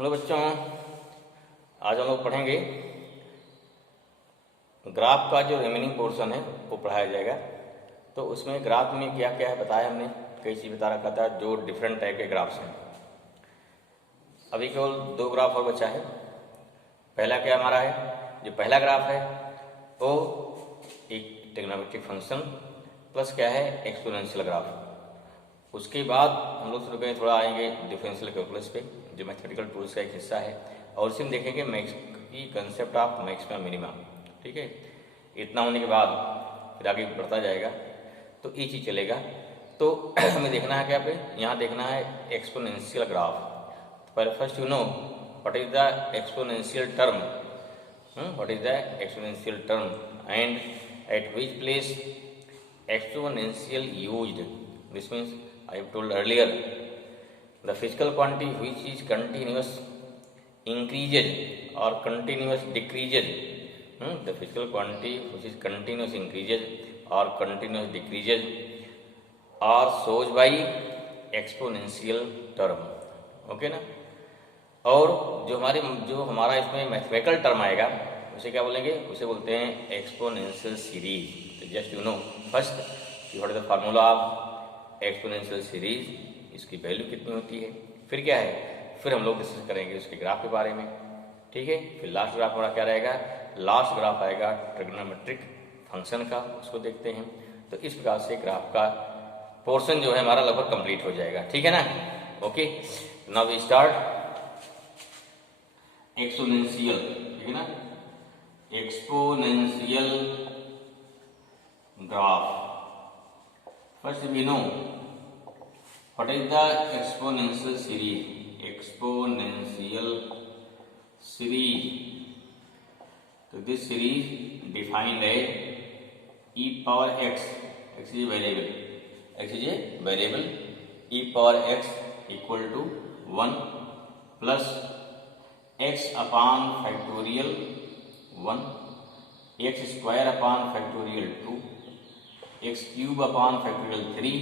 Hello बच्चों, आज हम लोग पढ़ेंगे ग्राफ का जो रिमेनिंग पोर्शन है वो पढ़ाया जाएगा। तो उसमें ग्राफ में क्या क्या है बताया हमने, कई चीज़ बता रखा था जो डिफरेंट टाइप के ग्राफ्स हैं। अभी केवल दो ग्राफ और बचा है। पहला क्या हमारा है, जो पहला ग्राफ है वो एक ट्रिग्नोमेट्रिक फंक्शन प्लस क्या है एक्सपोनेंशियल ग्राफ। उसके बाद हम लोग शुरू करेंगे, थोड़ा आएंगे डिफरेंशियल कैलकुलस पे जो मैथमेटिकल टूल्स का एक हिस्सा है, और इसी में देखेंगे मैक्स की कंसेप्ट ऑफ मैक्सिमम मिनिमम। ठीक है, इतना होने के बाद फिर आगे बढ़ता जाएगा तो ये चीज़ चलेगा। तो हमें देखना है क्या पे, यहाँ देखना है एक्सपोनेंशियल ग्राफ। पहले first you know what is the exponential term, what is the exponential term and eight which place exponential used. This means I have told earlier the physical quantity which is continuous increases or continuous decreases. The physical quantity which is continuous increases or continuous decreases are shows by exponential term. Okay ना। और जो हमारा इसमें mathematical term आएगा उसे क्या बोलेंगे, उसे बोलते हैं एक्सपोनेंशियल सीरीज। तो just you know first you what is the formula of exponential series, इसकी वैल्यू कितनी होती है, फिर क्या है, फिर हम लोग डिस्कस करेंगे उसके ग्राफ के बारे में। ठीक है, फिर लास्ट ग्राफ हमारा क्या रहेगा, लास्ट ग्राफ आएगा ट्रिग्नोमेट्रिक फंक्शन का, उसको देखते हैं। तो इस प्रकार से ग्राफ का पोर्शन जो है हमारा लगभग कंप्लीट हो जाएगा। ठीक है ना। Okay, now we start exponential. ठीक है ना, exponential graph. First we know what is the exponential series. Exponential series, तो this series defined as e power x, x is a variable, x is a variable, e power x equal to 1 plus x upon factorial 1, x square upon factorial 2, x cube upon factorial 3,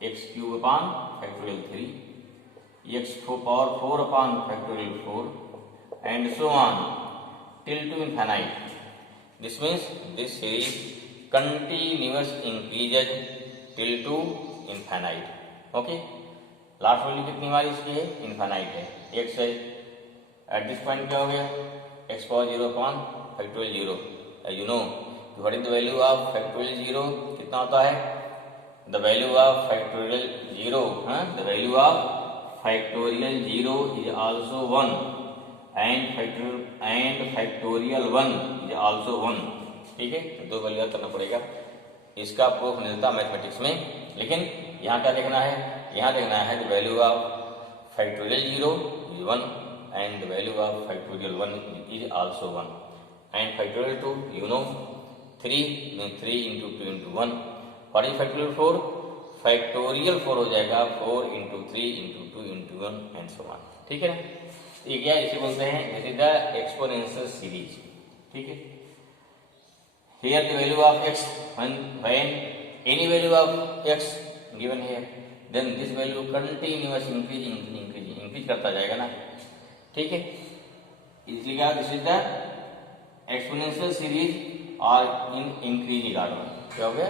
x cube upon factorial 3, x power 4 upon factorial 4 and so on till to infinite. This means this series continuous increases till to infinite. Okay, last value कितनी हमारी इसकी है, infinite है, x है। At this point क्या हो गया, x power 0 upon factorial 0। You know what is the value of factorial 0, कितना होता है, the value of factorial 0, the value of factorial 0 is also 1 and factorial 1 is also 1। ठीक है, तो दो वैल्यू करना पड़ेगा, इसका प्रूफ मिलता मैथमेटिक्स में। लेकिन यहाँ क्या देखना है, यहाँ देखना है the value of factorial 0 is 1 and the value of factorial 1 is also 1 and factorial 2 you know 3 means 3 into 2 into 1. what is factorial 4, factorial 4 हो जाएगा 4 into 3 into 2 into 1 and so on। ठीक है ना, ये क्या इसे बोलते हैं, this is the exponential series. ठीक है, here the value of x when any value of x given here then this value continuous increase करता जाएगा ना। ठीक है, इसलिए क्या, this is the exponential series और इन इंक्रीजिंग ऑर्डर। क्या हो गया,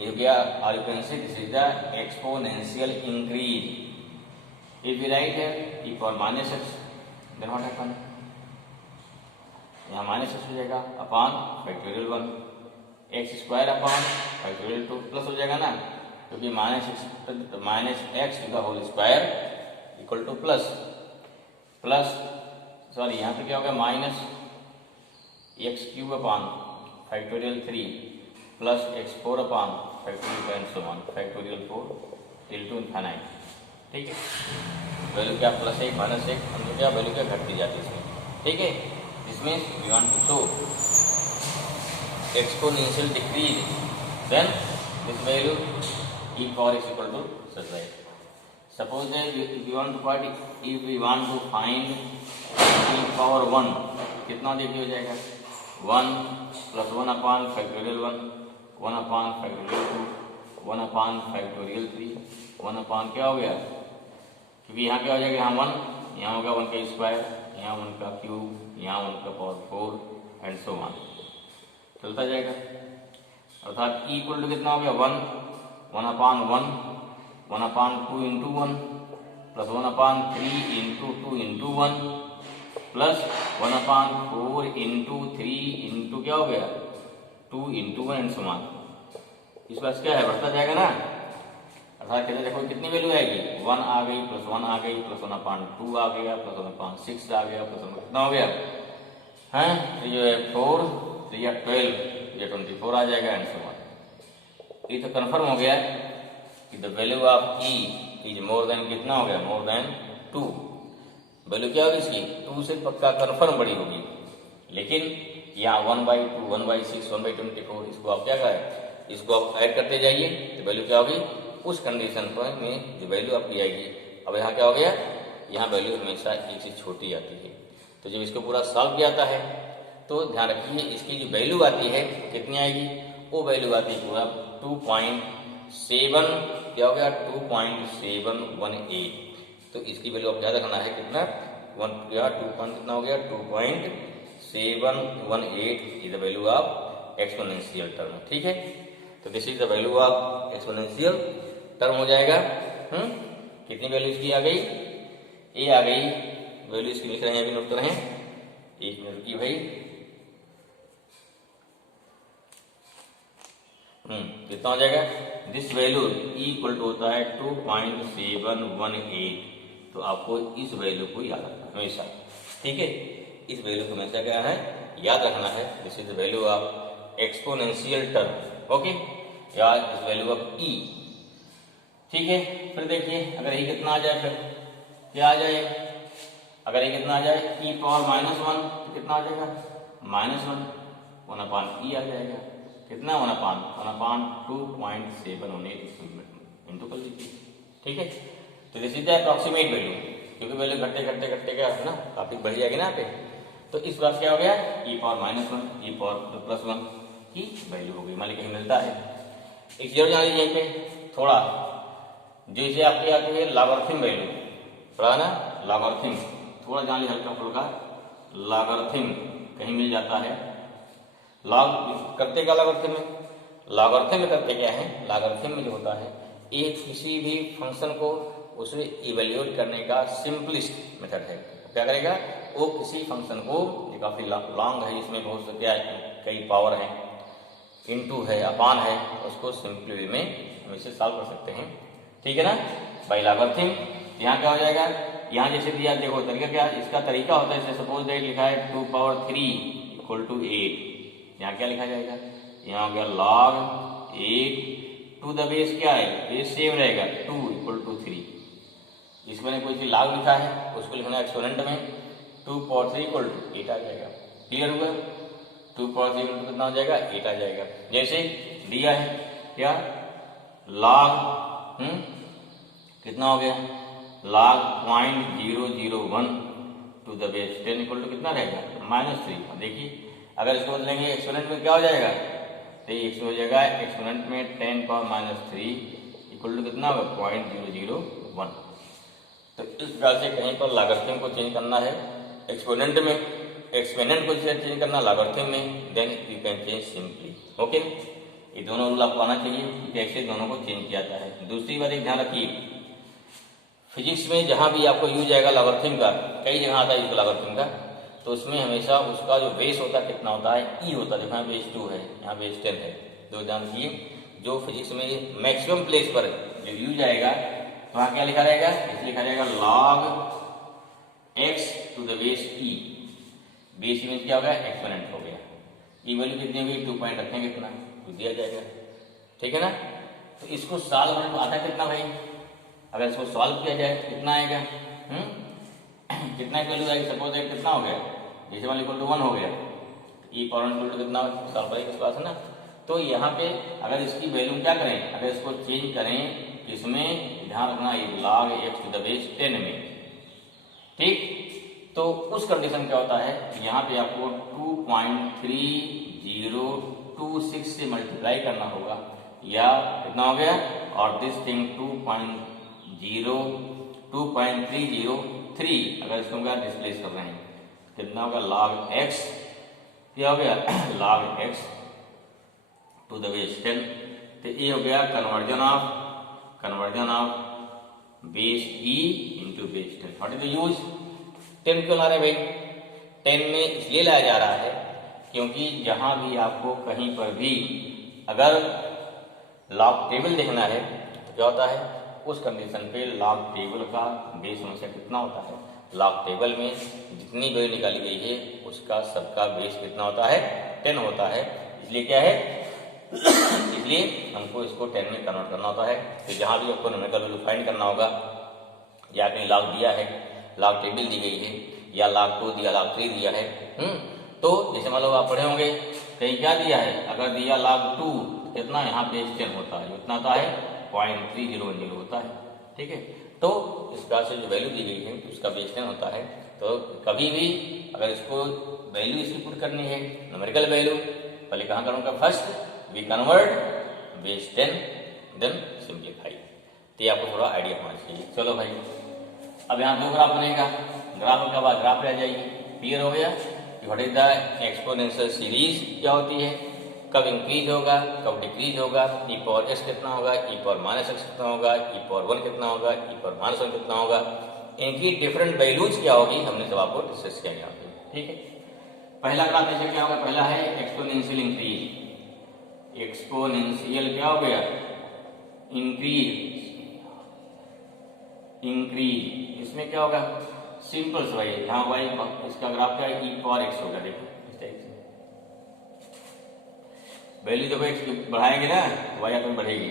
ये गया, और you can say this is the exponential increase. If we write है e power minus x then what happen, यहाँ माइनस x हो जाएगा upon factorial 1, x square upon factorial 2 plus हो जाएगा ना, क्योंकि minus x to the whole square equal to plus sorry यहाँ पे क्या होगा, minus x cube upon factorial 3 plus x 4 upon factorial and so on factorial 4 till to infinite. ठीक है, वैल्यू क्या प्लस 1 माइनस 1, हम क्या वैल्यू क्या घटती जाती है इसमें। ठीक है, this means we want to show exponential decrease then this value e power x equal to such that suppose that if we want to find e power 1 कितना देखिए हो जाएगा, 1 plus 1 upon factorial 1 upon factorial 2 1 upon factorial 3 1 upon क्या हो गया, क्योंकि यहाँ क्या हो जाएगा, यहाँ 1 यहाँ होगा 1 का स्क्वायर, यहाँ 1 का क्यूब, यहाँ 1 का पावर 4 एंड सो ऑन, चलता जाएगा। अर्थात ई इक्वल टू कितना हो गया 1, 1/1, 1/2 into 1 plus 1/3 into 2 into 1 plus 1/4 into 3 into क्या हो गया 2 इंटू 1 एंड सो ऑन। इस पास क्या है, बढ़ता जाएगा ना। अर्थात कहते देखो कितनी वैल्यू आएगी, 1 आ गई प्लस 1 आ गई प्लस 1/2 आ गया प्लस 1/6 आ गया प्लस 1 कितना हो गया है, तो ये 4, तो ये 12, ये 24 आ जाएगा एंड सो ऑन। ये तो कंफर्म हो गया कि the value of E is more than कितना हो गया, मोर देन 2। वैल्यू क्या होगी इसकी 2 से पक्का कंफर्म बड़ी होगी। लेकिन यहाँ 1/2, 1/6, 1/24, इसको आप क्या करें, इसको आप ऐड करते जाइए तो वैल्यू क्या होगी उस कंडीशन पर में जो वैल्यू आपकी आएगी। अब यहाँ क्या हो गया, यहाँ वैल्यू हमेशा एक से छोटी आती है। तो जब इसको पूरा सॉल्व किया जाता है तो ध्यान रखिए इसकी जो वैल्यू आती है कितनी आएगी, वो वैल्यू आती है पूरा 2.7, क्या हो गया 2.718। तो इसकी वैल्यू आप याद रखना है कितना 1 या 2 कितना हो गया 2.718 is the value of exponential term. ठीक है, तो this is the value of exponential term हो जाएगा। कितनी वैल्यू इसकी आ गई, ए आ गई, वैल्यू इसकी लिख रहे हैं, अभी नोट कर रहे हैं, 1 मिनट की भाई। कितना हो जाएगा, दिस वैल्यू इक्वल टू होता है 2.718। तो आपको इस वैल्यू को याद रखना हमेशा। ठीक है, इस वैल्यू को हमेशा क्या है याद रखना है। This is the value of exponential term. Okay, या इस वैल्यू ऑफ ई। ठीक है, फिर देखिए अगर ये कितना आ जाए, फिर क्या आ जाए, अगर ये कितना आ जाए e पावर -1 तो कितना आ जाएगा -1 1/e आ जाएगा, कितना 1/2.718 इंटू कर लीजिए। ठीक है, तो दिस इज अप्रॉक्सीमेट वैल्यू, क्योंकि वैल्यू घटते घटते घटते क्या है ना काफी बढ़ जाएगी ना पे। तो इस बार क्या हो गया e पावर -1 e पावर +1 की वैल्यू हो गई, मान लीजिए कहीं मिलता है। एक जरूर जान लीजिए पे थोड़ा, जैसे आपकी आती है लॉगरिथम वैल्यू, पढ़ा ना लॉगरिथम, थोड़ा जान लीजिए हल्का फुल्का लॉगरिथम कहीं मिल जाता है। लॉग करते क्या लॉगरिथम में, लॉगरिथम में करते क्या है, लॉगरिथम में जो होता है एक किसी भी फंक्शन को उसे इवेल्यूएट करने का सिंपलेस्ट मेथड है। क्या करेगा, वो किसी फंक्शन को जो काफी लॉन्ग है, इसमें बहुत से क्या कई पावर है, इनटू है, अपान है, उसको सिंपल वे में हम इसे सॉल्व कर सकते हैं। ठीक है ना, बाय लॉगरिथम। यहाँ क्या हो जाएगा, यहाँ जैसे दिया देखो तरीका क्या, इसका तरीका होता है, जैसे सपोज दैट लिखा है 2⁻³ = 8। यहाँ क्या लिखा जाएगा, यहाँ हो गया log 8 टू द बेस क्या है, बेस सेम रहेगा 2 = 3। इसमें कोई चीज log लिखा है उसको लिखना एक्सपोनेंट में 2⁻³ = 8 आ जाएगा। क्लियर हुआ, 2⁻³ कितना हो जाएगा 8 आ जाएगा। जैसे दिया है क्या log कितना हो गया log 0.001 टू द बेस 10 = कितना रहेगा -3। देखिए अगर इसको बदलेंगे एक्सपोनेंट में क्या हो जाएगा, तो ये हो जाएगा एक्सपोनेंट में 10 पावर -3 = कितना होगा 0.001। तो इस प्रकार से कहीं पर लॉगरिथम को चेंज करना है एक्सपोनेंट में, एक्सपोनेंट को चेंज करना लॉगरिथम में, then you can change simply. Okay, ये दोनों रूल आपको आना चाहिए कि कैसे दोनों को चेंज किया जाता है। दूसरी बात एक ध्यान रखिए, फिजिक्स में जहां भी आपको यूज आएगा लॉगरिथम का, कई जगह आता है यूज लॉगरिथम का, तो उसमें हमेशा उसका जो बेस होता है कितना होता है ई होता है। देखो यहाँ बेस 2 है, यहाँ बेस 10 है। तो ध्यान रखिए जो फिजिक्स में मैक्सिमम प्लेस पर जो यूज आएगा वहाँ क्या लिखा रहेगा, इसे लिखा जाएगा log x to the base e. Base में क्या होगा एक्सपोनेंट हो गया, ई वैल्यू कितनी होगी 2 पॉइंट रखेंगे कितना तो दिया जाएगा। ठीक है ना, तो इसको सॉल्व करने को आता है कितना भाई, अगर इसको सॉल्व किया जाए कितना आएगा, कितना वैल्यू आएगी, सपोज दैट कितना हो गया, जैसे मान लीजिए 1 हो गया, e पावर = कितना सॉल्व करेंगे इस पास है ना। तो यहाँ पे अगर इसकी वैल्यू क्या करें, अगर इसको चेंज करें इसमें ध्यान रखना ये log x to the base 10 में। ठीक, तो उस कंडीशन क्या होता है, यहाँ पे आपको 2.3026 से मल्टीप्लाई करना होगा, या कितना हो गया, और दिस थिंग 2.30 3, अगर इसको हम क्या डिस्प्लेस कर रहे हैं कितना होगा log x, क्या हो गया log x to the base 10। तो ये हो गया conversion of base e into base 10। What is the use? 10 क्यों ला रहे भाई? 10 में इसलिए लाया जा रहा है क्योंकि जहां भी आपको कहीं पर भी अगर लॉग टेबल देखना है तो क्या होता है, उस कंडीशन पे लॉग टेबल का बेस हमेशा कितना होता है, लॉग टेबल में जितनी वैल्यू निकाली गई है उसका सबका बेस कितना होता है, 10 होता है। इसलिए क्या है इसलिए हमको इसको 10 में कन्वर्ट करना होता है। तो जहां भी आपको न्यूमेरिकल वैल्यू फाइंड करना होगा, या कहीं लॉग दिया है, लॉग टेबल दी गई है, या log 2 दिया, log 3 दिया है, तो जैसे मान लो आप पढ़े होंगे कहीं क्या दिया है, अगर दिया log 2 कितना यहाँ पे 10 होता है, उतना होता है 0.3010 होता है, ठीक है। तो इस प्रकार से जो वैल्यू दी गई है उसका बेस 10 होता है। तो कभी भी अगर इसको वैल्यू इसकी पुट करनी है न्यूमेरिकल वैल्यू, पहले कहाँ करूँगा, first we convert base 10 then simplify. तो ये आपको थोड़ा आइडिया होना चाहिए। चलो भाई, अब यहाँ दो ग्राफ बनेगा, ग्राफ के बाद ग्राफ रह जाएगी। क्लियर हो गया कि what is the exponential series क्या होती है, कब इंक्रीज होगा, कब डिक्रीज होगा, ई पावर एक्स कितना होगा, ई पावर माइनस एक्स कितना होगा, ई पावर 1 कितना होगा, ई पावर माइनस 1 कितना होगा, इनकी डिफरेंट वैल्यूज क्या होगी, हमने सब आपको डिस्कस किया यहाँ पे, ठीक है। पहला ग्राफ जैसे क्या होगा, पहला है एक्सपोनेंशियल इंक्रीज, एक्सपोनेंशियल क्या हो गया, इंक्रीज, इसमें क्या होगा, सिंपल से भाई यहाँ वाई इसका ग्राफ क्या है, ई पावर एक्स होगा। देखो इस टाइप से वैल्यू जब एक्स बढ़ाएंगे ना वाई यहाँ पे बढ़ेगी,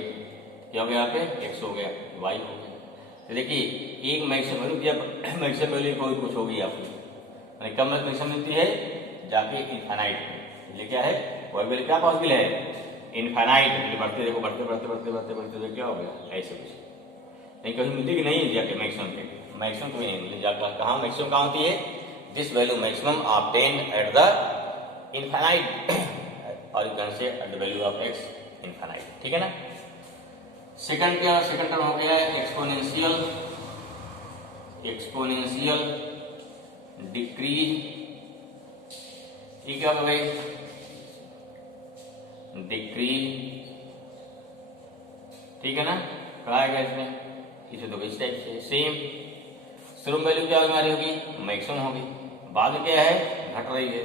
क्या हो गया, यहाँ पे एक्स हो गया, वाई हो गया। तो देखिए एक मैक्सिमम वैल्यू, जब मैक्सिमम वैल्यू कोई कुछ होगी आपकी, कम मैक्सिमम मिलती है जाके इनफाइनाइट में, इसलिए क्या है वाई वैल्यू क्या पॉसिबल है, इनफाइनाइट बढ़ते, देखो बढ़ते बढ़ते बढ़ते बढ़ते बढ़ते क्या हो गया, ऐसे कुछ नहीं कहीं मिलती कि नहीं जाके मैक्सिमम पे, मैक्सिमम कभी नहीं मिलती जाकर, कहाँ मैक्सिमम कहाँ होती है, this value maximum obtained at the infinite और you can say at the value of x infinite, ठीक है ना। सेकंड क्या, सेकंड टर्म हो गया है एक्सपोनेंशियल, एक्सपोनेंशियल डिक्रीज, ठीक है भाई, डिक्रीज, ठीक है ना, कहा है इसमें, इसे तो इस टाइप से सेम, शुरू में वैल्यू क्या हमारी होगी, मैक्सिमम होगी, बाद में क्या है घट रही है,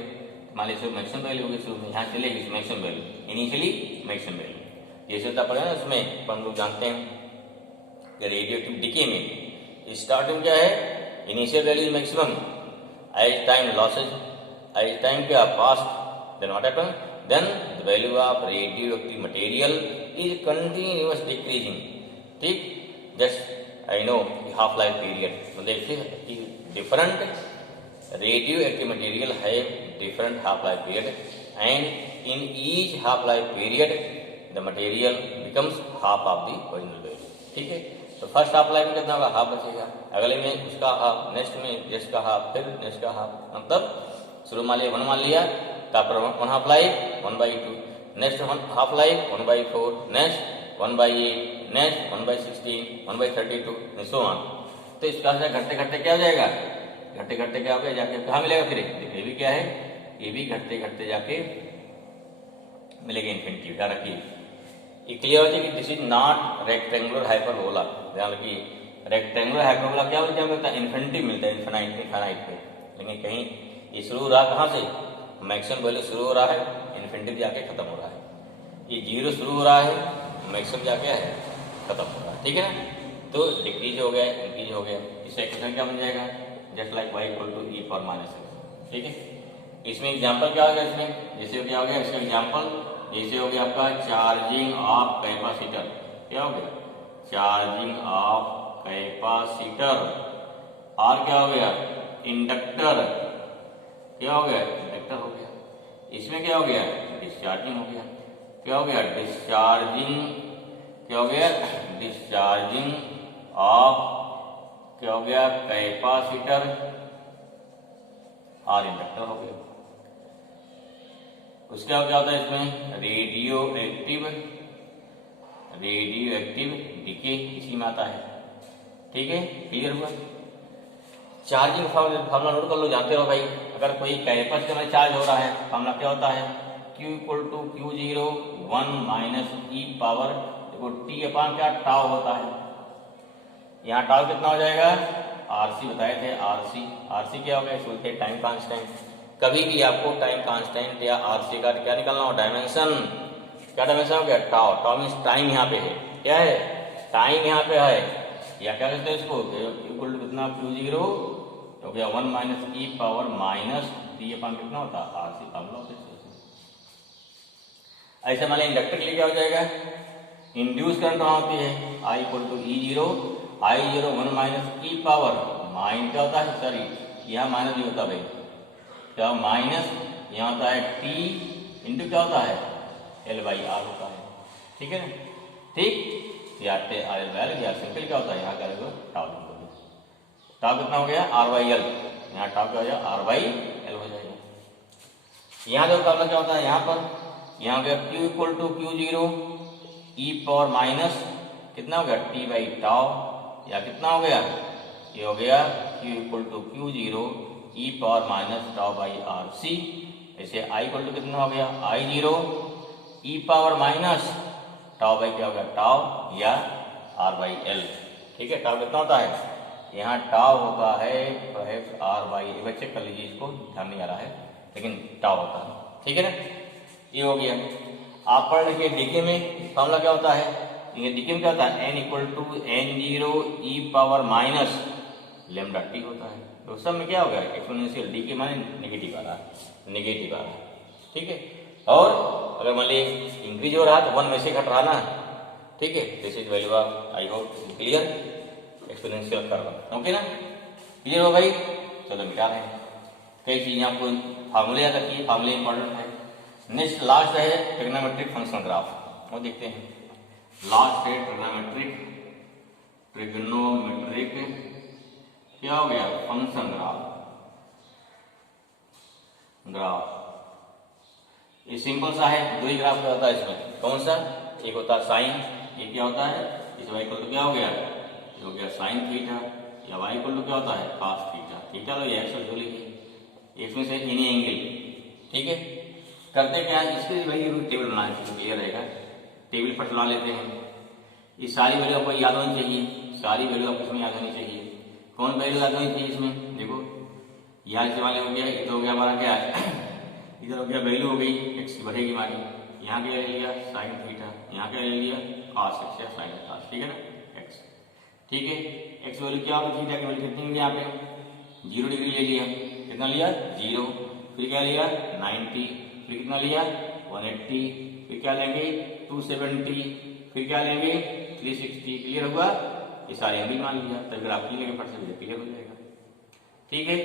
मान लीजिए मैक्सिमम वैल्यू होगी, शुरू में यहाँ चलेगी maximum value, initially maximum value, जैसे होता पड़े ना उसमें हम लोग जानते हैं कि रेडियोएक्टिव डिके में स्टार्टिंग क्या है, initial value maximum, as time losses, as time क्या past, then what happen, then the value of radioactive material is continuous decreasing, ठीक। Just I know half life period, मतलब different radioactive material have different half life period and in each half life period the material becomes half of the original value, ठीक है। तो first half life में कितना होगा, half बचेगा, अगले में उसका हाफ, नेक्स्ट में नेक्स्ट का हाफ, फिर नेक्स्ट का हाफ, मतलब शुरू मान लिया 1 मान लिया, तापर 1 half life 1/2, next half life 1/4, next 1/8, next 1/16, 1/32 and so on। तो इसका घटते घटते क्या हो जाएगा, घटते घटते क्या हो गया, जाके कहाँ मिलेगा, फिर देखिए ये भी क्या है, ये भी घटते घटते जाके मिलेगा इन्फिनिटी। क्या रखिए, ये क्लियर हो जाए कि this is not rectangular hyperbola, ध्यान रखिए रेक्टेंगुलर हाइपरबोला क्या मिलता है, इन्फिनिटी मिलता है, इन्फिनाइट इन्फिनाइट पे, लेकिन कहीं ये शुरू हो रहा कहाँ से, मैक्सिमम वैल्यू शुरू हो रहा है, इन्फिनिटी जाके खत्म हो रहा है, ये 0 शुरू हो रहा है, मैक्सिमम जाके है खत्म हो रहा है, ठीक है ना। तो डिक्रीज हो गया, इंक्रीज हो गया, इससे एक्सप्रेशन क्या बन जाएगा, just like y equal to e power minus x, ठीक है। इसमें एग्जांपल क्या होगा, इसमें जैसे क्या हो गया, इसका एग्जांपल जैसे हो गया आपका चार्जिंग ऑफ कैपेसिटर, क्या हो गया, चार्जिंग ऑफ कैपेसिटर, और क्या हो गया, इंडक्टर, क्या हो गया, इंडक्टर हो गया। इसमें क्या हो गया, डिस्चार्जिंग हो गया, क्या हो गया, डिस्चार्जिंग, क्या हो गया, डिस्चार्जिंग ऑफ, क्या हो गया, कैपेसिटर और इंडक्टर हो गया। उसके बाद क्या होता है इसमें, रेडियो एक्टिव डिके इसी में आता है, ठीक है, क्लियर हुआ। चार्जिंग फार्मूला नोट कर लो, जानते हो भाई। अगर कोई कैपेसिटर में चार्ज हो रहा है, फार्मूला क्या होता है, Q equal to Q0 1 minus e power, देखो T अपान क्या टाउ होता है, यहाँ टाउ कितना हो जाएगा, RC बताए थे, RC क्या हो गया, बोलते हैं टाइम कांस्टेंट। कभी भी आपको टाइम कांस्टेंट या RC का क्या निकालना हो, डायमेंशन, क्या डायमेंशन हो गया, टाउ। टाउ मीन्स टाइम यहाँ पे है, क्या है, टाइम यहाँ पे है, या क्या कहते हैं इसको, इक्वल टू कितना Q0 हो गया 1 minus e power minus T upon कितना होता है, RC फार्मूला होता है। ऐसे मान लिया इंडक्टर के लिए क्या हो जाएगा, इंड्यूस करंट वहां होती है I equal to E0 I0 1 minus e power minus क्या होता है, सॉरी यहाँ माइनस नहीं होता भाई, क्या माइनस यहाँ होता है T इंटू क्या होता है L/R होता है, ठीक है ना, ठीक, या सिंपल क्या होता है, यहाँ करेंगे टाउ, टाउ कितना हो गया R/L, यहाँ टाउ क्या हो जाएगा R/L हो जाएगा। यहाँ जो प्रॉब्लम क्या होता है, यहाँ पर यहाँ हो गया Q equal to Q0 e power minus कितना हो गया T/टाउ, या कितना हो गया, ये हो गया Q equal to Q0 e power minus टाउ/RC। ऐसे I इक्वल टू कितना हो गया I0 e power minus tau by क्या हो गया टाउ या R/L, ठीक है। टाउ कितना होता है, यहाँ टाउ होता है R/L, चेक कर लीजिए, इसको ध्यान नहीं आ रहा है लेकिन टाउ होता है, ठीक है ना, ये हो गया। आप पढ़ लिखिए डीके में फॉर्मूला क्या होता है, ये डीके में क्या होता है, n equal to N0 e power minus lambda t होता है। तो सब में क्या हो गया एक्सपोनेंशियल, डीके माने नेगेटिव वाला, ठीक है। और अगर मान लीजिए इंक्रीज हो रहा है तो 1 में से घट रहा ना, ठीक है। This is value of, I hope clear, exponential curve, okay ना, क्लियर हो भाई। चलो मिटा रहे हैं, कई चीजें आपको फार्मूले याद रखिए, फार्मूले इंपॉर्टेंट है। नेक्स्ट लास्ट है ट्रिग्नोमेट्रिक फंक्शन ग्राफ, वो देखते हैं। लास्ट है ट्रिग्नोमेट्रिक क्या हो गया, फंक्शन ग्राफ। ये सिंपल सा है, दो ही ग्राफ होता है इसमें, कौन सा, एक होता है साइन, ये क्या होता है, इस y इक्वल टू क्या हो गया, ये हो गया साइन थीटा, या y इक्वल टू क्या होता है कॉस थीटा, थीटा लो, ये एक्स जो लिखिए, इसमें से एनी एंगल, ठीक है। करते क्या है, इसके भाई टेबल बनाने के लिए क्लियर रहेगा, टेबल पर चला लेते हैं। ये सारी वैल्यू आपको याद होनी चाहिए, सारी वैल्यू आपको इसमें याद होनी चाहिए। कौन वैल्यू याद होनी चाहिए इसमें, देखो यहाँ से वाले हो गया, ये तो हो गया हमारा क्या है, इधर हो गया वैल्यू हो गई एक्स की बढ़ेगी हमारी, यहाँ क्या ले लिया साइन थीटा, यहाँ क्या ले लिया कॉस एक्स या साइन कॉस, ठीक है ना, एक्स, ठीक है। एक्स वैल्यू क्या होगी, थीटा की वैल्यू कितनी होगी, यहाँ पे 0 डिग्री ले लिया, कितना लिया 0, फिर क्या लिया 90, फिर कितना लिया 180, फिर क्या लेंगे 270, फिर क्या लेंगे 360, क्लियर हुआ। ये सारे एंगल मान लिया, तब ग्राफ की लेके फट से क्लियर हो जाएगा, ठीक है।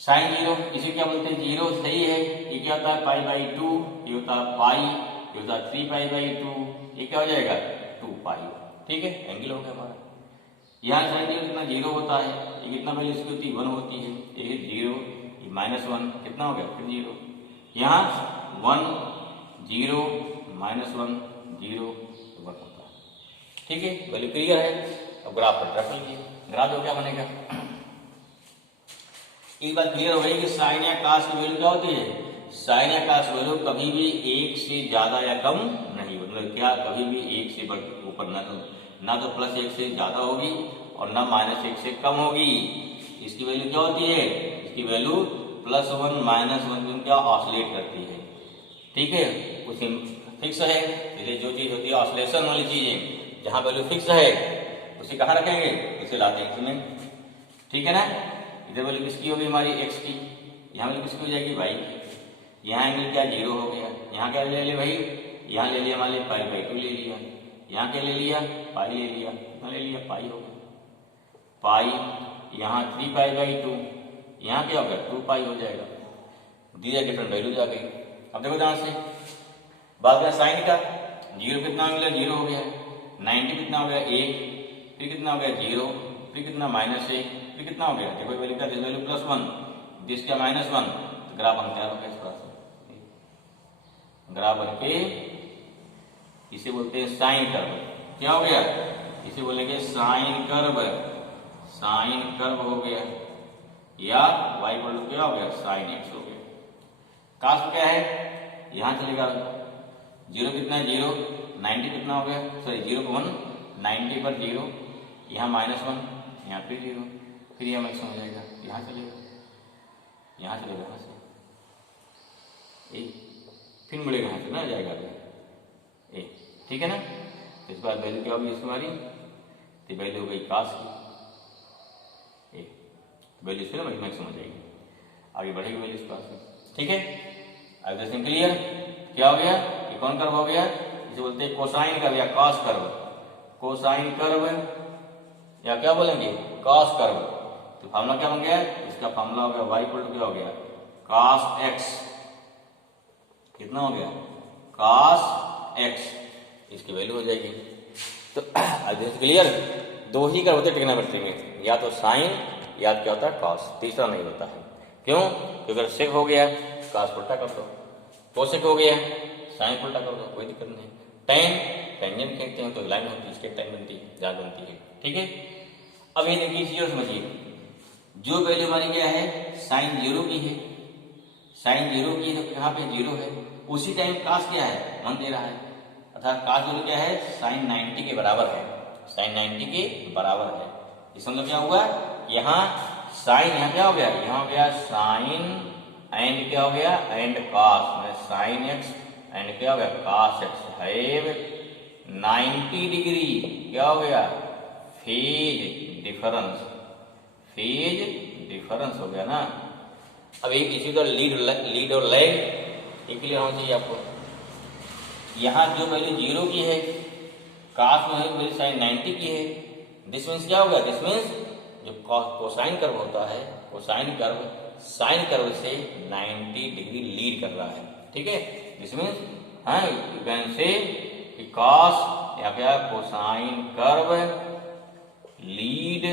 साइन 0 इसे क्या बोलते हैं, 0 सही है, ये क्या होता है π/2, ये होता है पाई, ये होता है 3π/2, ये क्या हो जाएगा 2π, ठीक है, एंगल हो गया हमारा। यहाँ साइन 0 कितना 0 होता है, ये कितना वैल्यू इसकी होती है 1 होती है, ये 0, ये -1 कितना हो गया फिर 0, यहाँ 1 0 -1 0 1 होता है, ठीक है, वैल्यू क्लियर है। अब ग्राफ पर ड्रा कीजिए, ग्राफ जो क्या बनेगा, एक बात क्लियर हो गई कि साइन या कास की वैल्यू क्या होती है, साइन या कास वैल्यू कभी भी 1 से ज्यादा या कम नहीं होती, मतलब क्या कभी भी 1 से ऊपर ना तो +1 से ज्यादा होगी और ना -1 से कम होगी। इसकी वैल्यू क्या होती है, इसकी वैल्यू +1 -1 क्या ऑसिलेट करती है, ठीक है, कुछ फिक्स है। इसलिए जो चीज होती है ऑसिलेशन वाली चीजें, जहां वैल्यू फिक्स है उसे कहाँ रखेंगे, उसे लाते हैं इसमें, ठीक है ना। इधर वैल्यू किसकी होगी हमारी एक्स की, यहाँ वैल्यू किसकी हो जाएगी वाई की, यहाँ एंगल क्या 0 हो गया, यहाँ क्या ले लिया भाई, यहाँ ले लिया मान लिया π/2 ले लिया, यहाँ क्या ले लिया पाई ले लिया, कितना ले लिया पाई हो गया, पाई, यहाँ 3π/2, यहाँ क्या हो गया 2π हो जाएगा, दीजिए डिफरेंट वैल्यूज आ गई। अब देखो ध्यान से, बात करें साइन का, 0 कितना मिला 0 हो गया, 90 कितना हो गया 1, फिर कितना हो गया 0, फिर कितना -1, फिर कितना हो गया, देखो वैल्यू क्या, दिस वैल्यू +1, दिस क्या -1, तो ग्राफ बन तैयार हो गया इस तरह से, ग्राफ बन के इसे बोलते हैं साइन कर्व। क्या हो गया, इसे बोलेंगे साइन कर्व, साइन कर्व हो गया, या y इक्वल टू क्या हो गया, साइन एक्स हो गया। कास्ट क्या है, यहां चलेगा, जीरो कितना है, जीरो, 90 कितना हो गया, सॉरी 0 को 1, 90 पर 0, यहाँ -1, यहाँ पे 0, फिर यह मैक्सिमम हो जाएगा, यहाँ चलेगा, यहाँ चलेगा, यहाँ से ए, फिर मुड़ेगा यहाँ से ना जाएगा ए, ठीक है ना। तो इस बार वैल्यू क्या होगी इसकी हमारी, तो वैल्यू हो गई कास की, ए वैल्यू इसमें मैक्सिमम हो जाएगी, आगे बढ़ेगी वैल्यू इस पास में, ठीक है। अब जैसे क्लियर क्या हो गया, ये कौन कर्व हो गया, इसे बोलते हैं कोसाइन कर्व या कॉस कर्व, कोसाइन कर्व या क्या बोलेंगे, कॉस कर्व। तो फार्मूला क्या बन गया, इसका फार्मूला हो गया y इक्वल टू क्या हो गया, कॉस एक्स, कितना हो गया, कॉस एक्स, इसकी वैल्यू हो जाएगी। तो क्लियर, दो ही कर्व होते ट्रिग्नोमेट्री में, या तो साइन या क्या होता है कॉस, तीसरा नहीं होता है। क्यों, क्योंकि अगर सेक हो गया कॉस उल्टा कर दो, कोसेक हो गया साइन उल्टा कर दो, कोई दिक्कत नहीं। टेन टेंजेंट खींचते हैं तो लाइन होती है, इसके टाइम बनती है, ज्यादा बनती है, ठीक है। अब ये देखिए चीज और समझिए, जो वैल्यू हमारी क्या है, साइन 0 की है, साइन 0 की है, यहाँ पे 0 है, उसी टाइम कास क्या है, 1 दे रहा है, अर्थात कास वैल्यू क्या है, साइन 90 के बराबर है, साइन 90 के बराबर है। इसका मतलब क्या हुआ, यहाँ साइन, यहाँ क्या हो गया, यहाँ हो गया साइन एंड क्या हो गया, and cos, sine x and क्या हो गया, कॉस एक्स हैव 90 डिग्री क्या हो गया, फेज डिफरेंस, फेज डिफरेंस हो गया ना। अब एक इसी तरह लीड और लैग एक क्लियर होना चाहिए आपको। यहाँ जो वैल्यू 0 की है, कॉस में वैल्यू साइन 90 की है, दिस मीन्स क्या होगा, दिस मीन्स जो कोसाइन कर्व होता है, कोसाइन कर्व साइन कर्व से 90 डिग्री लीड कर रहा है, ठीक है। दिस मीन्स हाँ, यू कैन से कॉस या क्या, कोसाइन कर्व लीड,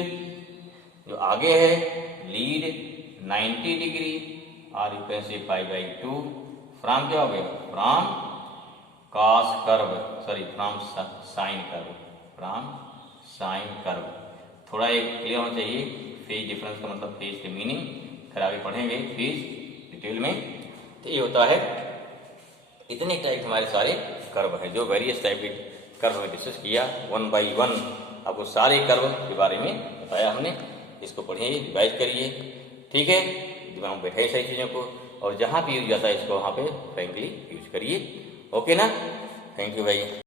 जो आगे है लीड 90 डिग्री, और यू कैन से π/2 फ्रॉम क्या हो गया, from cos curve, sorry from sine curve, from sine curve. थोड़ा एक क्लियर होना चाहिए, फेज डिफरेंस का मतलब फेज के मीनिंग, फिर आगे पढ़ेंगे फेज डिटेल में। तो ये होता है, इतने टाइप हमारे सारे कर्व है, जो वेरियस टाइप के कर्व में डिस्कस किया 1 by 1, आपको सारे कर्व के बारे में बताया हमने। इसको पढ़िए, रिवाइज करिए, ठीक है, दिमाग में बैठाइए सारी चीज़ों को, और जहाँ भी यूज जाता है इसको वहाँ पे फ्रेंकली यूज करिए, ओके ना। थैंक यू भाई।